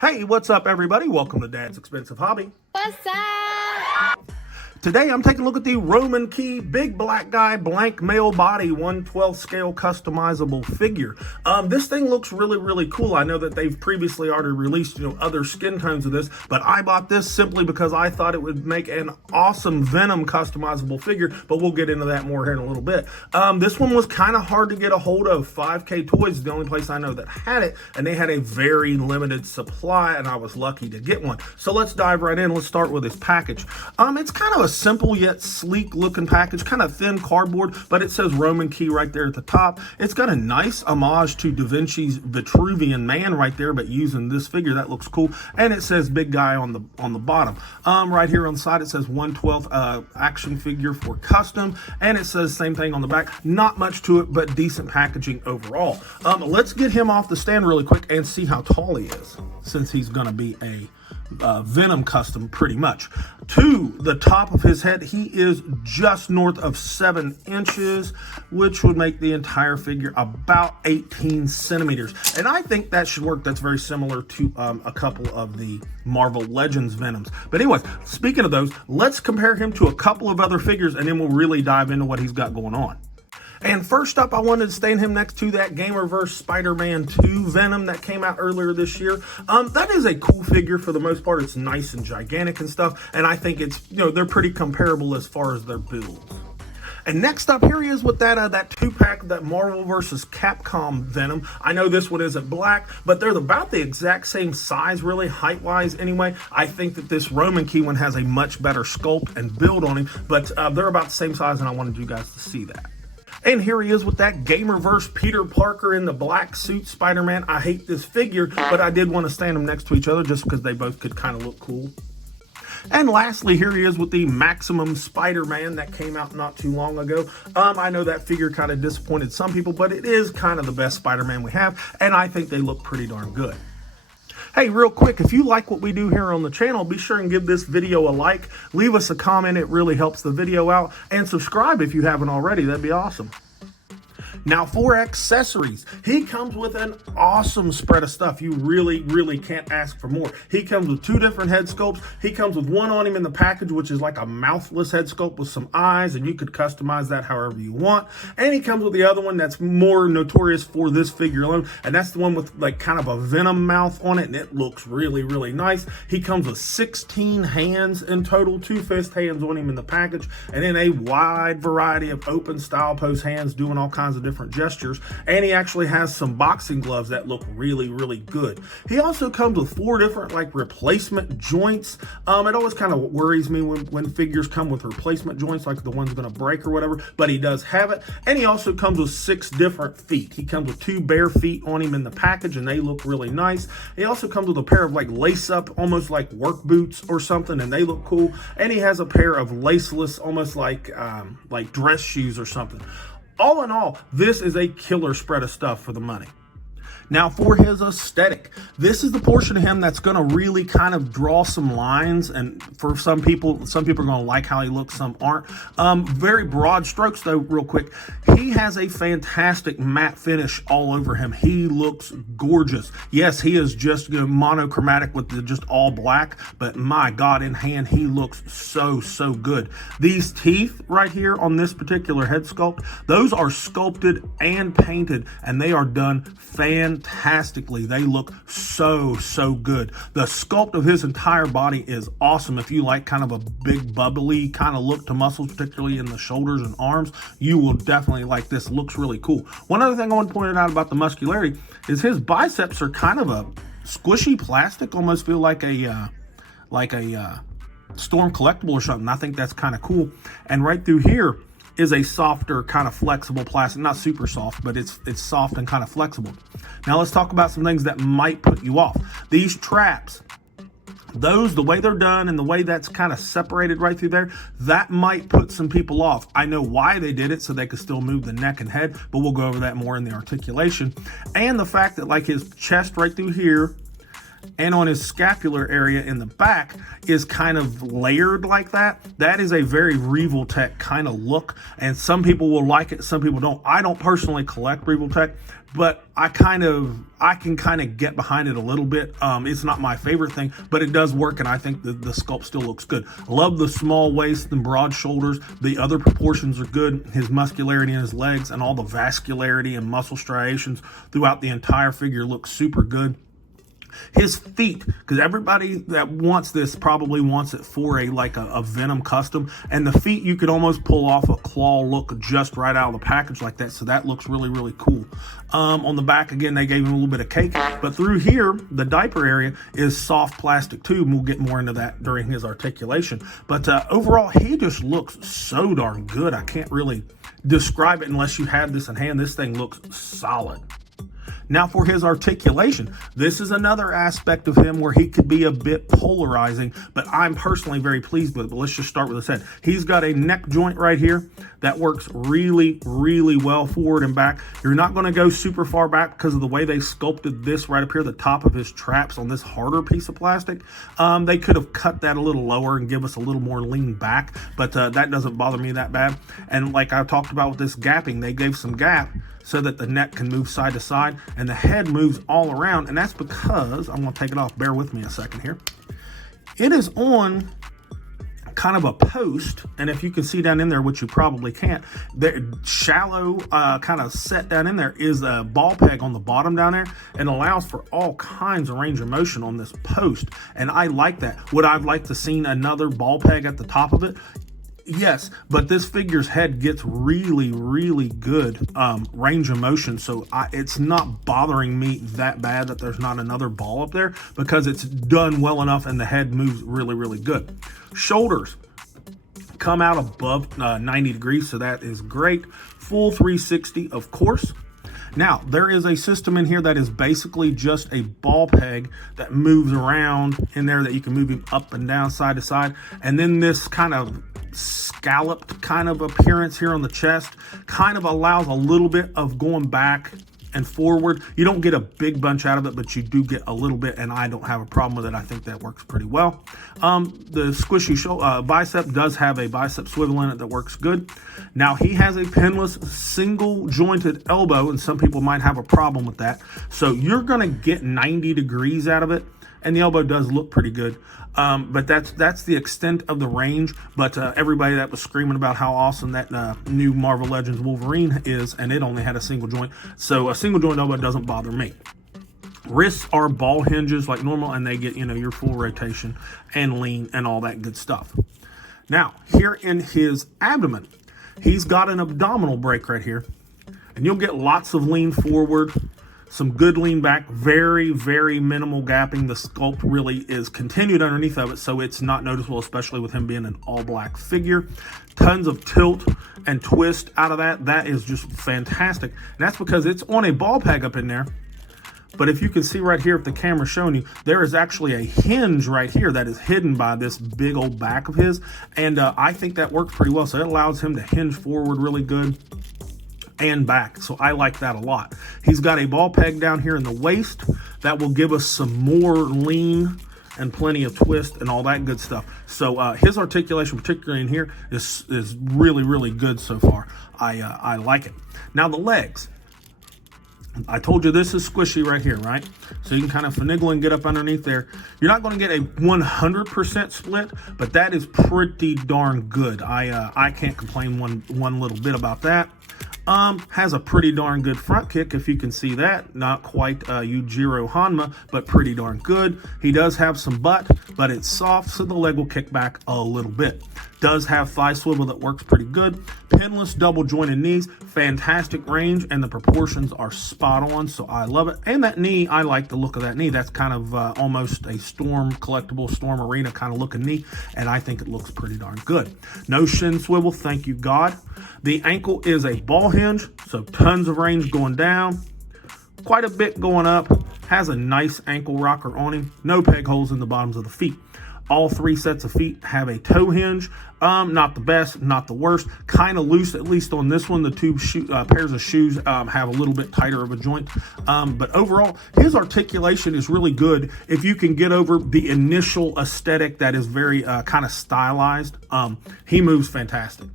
Hey, what's up, everybody? Welcome to Dad's Expensive Hobby. What's up? Today, I'm taking a look at the Romankey Big Black Guy Blank Male Body 1/12 scale customizable figure. This thing looks really cool. I know that they've previously already released, other skin tones of this, but I bought this simply because I thought it would make an awesome Venom customizable figure, but we'll get into that more here in a little bit. This one was kind of hard to get a hold of. 5K Toys is the only place I know that had it, and they had a very limited supply, and I was lucky to get one. So let's dive right in. Let's start with this package. It's kind of a simple yet sleek looking package, kind of thin cardboard, but it says Romankey right there at the top. It's got a nice homage to Da Vinci's Vitruvian Man right there, but using this figure, that looks cool. And it says Big Guy on the bottom. Right here on the side, it says 1/12 action figure for custom, and it says same thing on the back. Not much to it, but decent packaging overall. Let's get him off the stand really quick and see how tall he is, since he's going to be a Venom custom pretty much. To the top of his head, he is just north of 7 inches, which would make the entire figure about 18 centimeters. And I think that should work. That's very similar to a couple of the Marvel Legends Venoms. But anyways, speaking of those, let's compare him to a couple of other figures, and then we'll really dive into what he's got going on. And first up, I wanted to stand him next to that Gamerverse Spider-Man 2 Venom that came out earlier this year. That is a cool figure for the most part. It's nice and gigantic and stuff. And I think it's, they're pretty comparable as far as their builds. And next up, here he is with that 2-pack of that Marvel vs. Capcom Venom. I know this one isn't black, but they're about the exact same size, really, height-wise anyway. I think that this Romankey one has a much better sculpt and build on him, but they're about the same size, and I wanted you guys to see that. And here he is with that Gamerverse Peter Parker in the black suit Spider-Man. I hate this figure, but I did want to stand them next to each other just because they both could kind of look cool. And lastly, here he is with the Maximum Spider-Man that came out not too long ago. I know that figure kind of disappointed some people, but it is kind of the best Spider-Man we have, and I think they look pretty darn good. Hey, real quick, if you like what we do here on the channel, be sure and give this video a like, leave us a comment, it really helps the video out, and subscribe if you haven't already, that'd be awesome. Now for accessories, he comes with an awesome spread of stuff. You really can't ask for more. He comes with 2 different head sculpts. He comes with one on him in the package, which is like a mouthless head sculpt with some eyes, and you could customize that however you want. And he comes with the other one that's more notorious for this figure alone, and that's the one with like kind of a Venom mouth on it, and it looks really nice. He comes with 16 hands in total, 2 fist hands on him in the package, and then a wide variety of open style pose hands doing all kinds of different gestures, and he actually has some boxing gloves that look really good. He also comes with 4 different like replacement joints. It always kind of worries me when figures come with replacement joints, like the one's going to break or whatever, but he does have it. And he also comes with 6 different feet. He comes with 2 bare feet on him in the package, and they look really nice. He also comes with a pair of like lace up, almost like work boots or something, and they look cool. And he has a pair of laceless, almost like dress shoes or something. All in all, this is a killer spread of stuff for the money. Now for his aesthetic, this is the portion of him that's going to really kind of draw some lines, and for some people are going to like how he looks, some aren't. Very broad strokes though, real quick. He has a fantastic matte finish all over him. He looks gorgeous. Yes, he is just monochromatic with the just all black, but my God, in hand, he looks so good. These teeth right here on this particular head sculpt, those are sculpted and painted, and they are done fantastically. They look so good. The sculpt of his entire body is awesome. If you like kind of a big bubbly kind of look to muscles, particularly in the shoulders and arms, you will definitely like this. Looks really cool. One other thing I want to point out about the muscularity is his biceps are kind of a squishy plastic, almost feel like a Storm collectible or something. I think that's kind of cool. And right through here is a softer kind of flexible plastic, not super soft, but it's soft and kind of flexible. Now let's talk about some things that might put you off. These traps, those, the way they're done and the way that's kind of separated right through there, that might put some people off. I know why they did it, so they could still move the neck and head, but we'll go over that more in the articulation. And the fact that like his chest right through here and on his scapular area in the back is kind of layered like that. That is a very Revoltech kind of look, and some people will like it, some people don't. I don't personally collect Revoltech, but I can kind of get behind it a little bit. It's not my favorite thing, but it does work, and I think the sculpt still looks good. I love the small waist and broad shoulders. The other proportions are good. His muscularity in his legs and all the vascularity and muscle striations throughout the entire figure looks super good. His feet, because everybody that wants this probably wants it for a Venom custom, and the feet, you could almost pull off a claw look just right out of the package like that, so that looks really, really cool. On the back, again, they gave him a little bit of cake, but through here, the diaper area is soft plastic tube, and we'll get more into that during his articulation. But overall, he just looks so darn good. I can't really describe it unless you have this in hand. This thing looks solid. Now for his articulation, this is another aspect of him where he could be a bit polarizing, but I'm personally very pleased with it. But let's just start with his head. He's got a neck joint right here that works really, really well forward and back. You're not going to go super far back because of the way they sculpted this right up here, the top of his traps on this harder piece of plastic. They could have cut that a little lower and give us a little more lean back, but that doesn't bother me that bad. And like I talked about with this gapping, they gave some gap so that the neck can move side to side and the head moves all around. And that's because, I'm gonna take it off, bear with me a second here. It is on kind of a post, and if you can see down in there, which you probably can't, the shallow kind of set down in there is a ball peg on the bottom down there, and allows for all kinds of range of motion on this post. And I like that. Would I have liked to seen another ball peg at the top of it? Yes, but this figure's head gets really, really good range of motion, so it's not bothering me that bad that there's not another ball up there, because it's done well enough and the head moves really, really good. Shoulders come out above 90 degrees, so that is great. Full 360, of course. Now, there is a system in here that is basically just a ball peg that moves around in there, that you can move him up and down, side to side. And then this kind of scalloped kind of appearance here on the chest kind of allows a little bit of going back and forward. You don't get a big bunch out of it, but you do get a little bit, and I don't have a problem with it. I think that works pretty well. The squishy bicep does have a bicep swivel in it that works good. Now, he has a pinless single jointed elbow, and some people might have a problem with that. So you're going to get 90 degrees out of it, and the elbow does look pretty good. But that's the extent of the range. But everybody that was screaming about how awesome that new Marvel Legends Wolverine is, and it only had a single joint, so a single joint elbow doesn't bother me. Wrists are ball hinges like normal, and they get, you know, your full rotation and lean and all that good stuff. Now, here in his abdomen, he's got an abdominal break right here, and you'll get lots of lean forward, some good lean back, very, very minimal gapping. The sculpt really is continued underneath of it, so it's not noticeable, especially with him being an all-black figure. Tons of tilt and twist out of that. That is just fantastic. And that's because it's on a ball peg up in there. But if you can see right here, if the camera's showing you, there is actually a hinge right here that is hidden by this big old back of his. And I think that works pretty well. So it allows him to hinge forward really good and back, so I like that a lot. He's got a ball peg down here in the waist that will give us some more lean and plenty of twist and all that good stuff. So his articulation, particularly in here, is really, really good so far. I like it. Now the legs, I told you this is squishy right here, right? So you can kind of finagle and get up underneath there. You're not going to get a 100% split, but that is pretty darn good. I can't complain one little bit about that. Has a pretty darn good front kick, if you can see that. Not quite Yujiro Hanma, but pretty darn good. He does have some butt, but it's soft, so the leg will kick back a little bit. Does have thigh swivel that works pretty good. Pinless double jointed knees, fantastic range, and the proportions are spot on, so I love it. And that knee, I like the look of that knee. That's kind of almost a Storm collectible, Storm Arena kind of looking knee, and I think it looks pretty darn good. No shin swivel, thank you God. The ankle is a ball hinge, so tons of range going down, quite a bit going up. Has a nice ankle rocker on him. No peg holes in the bottoms of the feet. All 3 sets of feet have a toe hinge. Not the best, not the worst. Kind of loose, at least on this one. The 2 pairs of shoes have a little bit tighter of a joint. But overall, his articulation is really good. If you can get over the initial aesthetic that is very kind of stylized, he moves fantastic.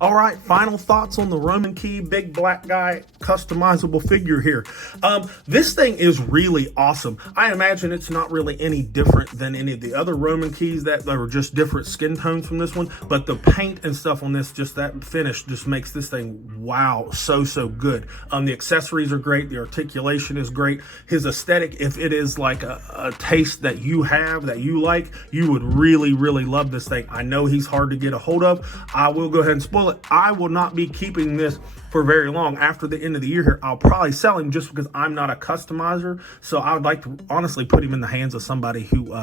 All right, final thoughts on the Romankey big black guy customizable figure here. This thing is really awesome. I imagine it's not really any different than any of the other Romankeys that are just different skin tones from this one, but the paint and stuff on this, just that finish just makes this thing, wow, so good. The accessories are great. The articulation is great. His aesthetic, if it is like a taste that you have, that you like, you would really love this thing. I know he's hard to get a hold of. I will go ahead and spoil it. I will not be keeping this for very long. After the end of the year here, I'll probably sell him just because I'm not a customizer. So I would like to honestly put him in the hands of somebody who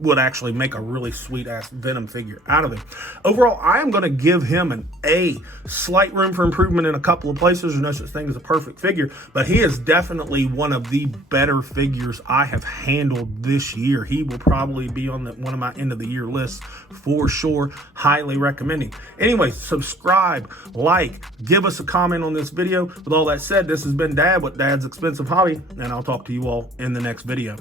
would actually make a really sweet ass Venom figure out of him. Overall, I am going to give him an A. Slight room for improvement in a couple of places. There's no such thing as a perfect figure, but he is definitely one of the better figures I have handled this year. He will probably be on one of my end of the year lists for sure. Highly recommending. Anyway, subscribe, like, give us a comment on this video. With all that said, this has been Dad with Dad's Expensive Hobby, and I'll talk to you all in the next video.